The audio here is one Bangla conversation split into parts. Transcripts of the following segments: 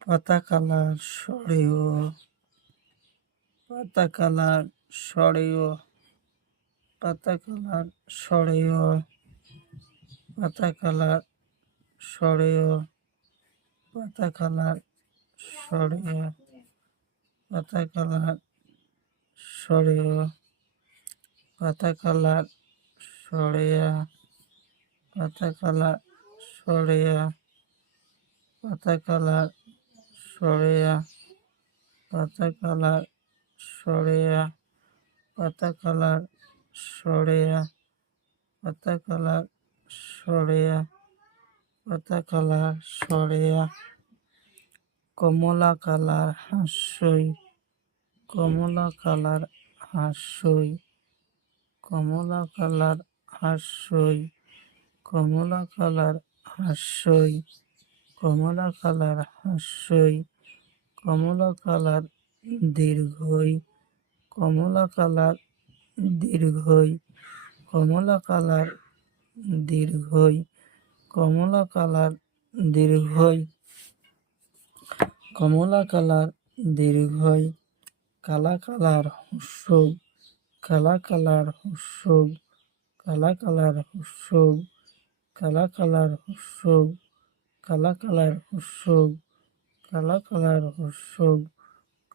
পাতা কালার সরেও, পাতা কালার সরেও, পাতা কালার সরেও, পাতা কালার সরেও, পাতা কালার সরেও, পাতা কালার সরেও, পাতা কালার সরেয়া, পাতা কালার সরেয়া, পাতা কালার সরেয়া, পাতা কালার সরেয়া, পাতা কালার সরেয়া, পাতা কালার সরেয়া, পাতা কালার সরেয়া, কমলা কালার হাঁসই, কমলা কালার হাঁসই, কমলা কালার হাঁসই, কমলা কালার হাঁসই, কমলা কালার হাঁসই, কমলা কালার দীর্ঘই, কমলা কালার দীর্ঘই, কমলা কালার দীর্ঘই, কমলা কালার দীর্ঘই, কমলা কালার দীর্ঘই, কালা কালার হুসুম, কালা কালার হুসুম, কালা কালার হুসুম, কালা কালার হুসুম, কালা কালার হুসুম, কালা কালার হুসুম,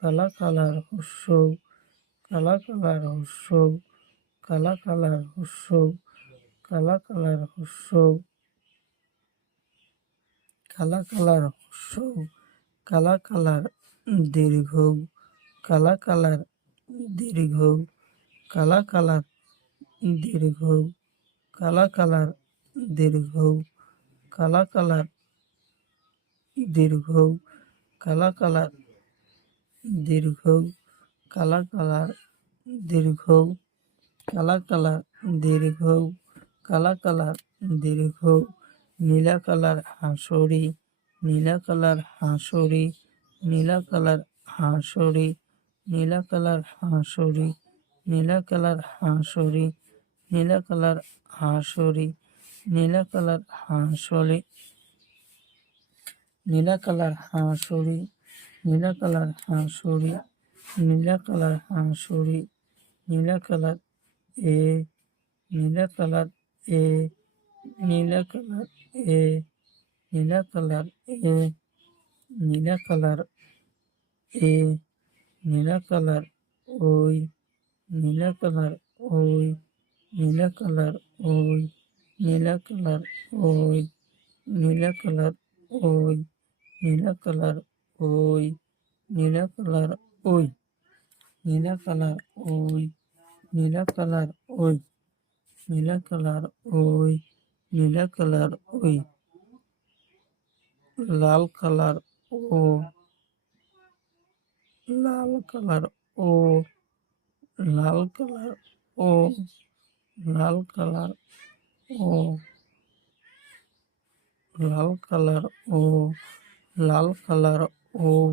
কালা কালার হুসুম, কালা কালার হুসুম, কালা কালার হুসুম, কালা কালার হুসুম, কালা কালার হুসুম, কালা কালার দীর্ঘ, কালা কালার দীর্ঘ, কালা কালার দীর্ঘ, কালা কালার দীর্ঘ, কালা কালার দীর্ঘ, কালা কালার দীর্ঘ, কালা কালার দীর্ঘ, কালা কালার দীর্ঘ, কালা কালার দীর্ঘ, নীলা কালার হাঁসুরি, নীলা কালার হাঁসুরি, নীলা কালার হাঁসুরি, নীলা কালার হাঁসুরি, নীলা কালার হাঁসুরি, নীলা কালার হাঁসুরি, নীলা কালার হাঁসুরি, নীলা কালার হাঁসুরি, নীলা কালার হাঁসুরি, নীলা কালার হাঁসুরি, নীলা কালার এ, নীলা কালার এ, নীলা কালার এ, নীলা কালার এ, নীলা কালার এ, নীলা কালার ওই, নীলা কালার ওই, নীলা কালার ওই, নীলা কালার ওই, নীলা কালার ওই, নীলা কালার ওই, নীলা কালার ওই, নীলা কালার ওই, নীলা কালার ওই, নীলা কালার ওই, নীলা কালার ওই, লাল কালার ও, লাল কালার ও, লাল কালার ও, লাল কালার ও, লাল কালার ও, লাল কালার ও,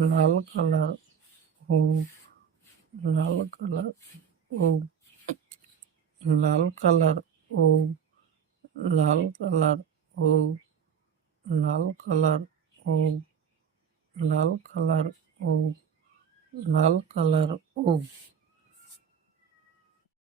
লাল কালার ও, লাল কালার ও, লাল কালার ও, লাল কালার ও, লাল কালার ও, লাল কালার ও, লাল কালার ও।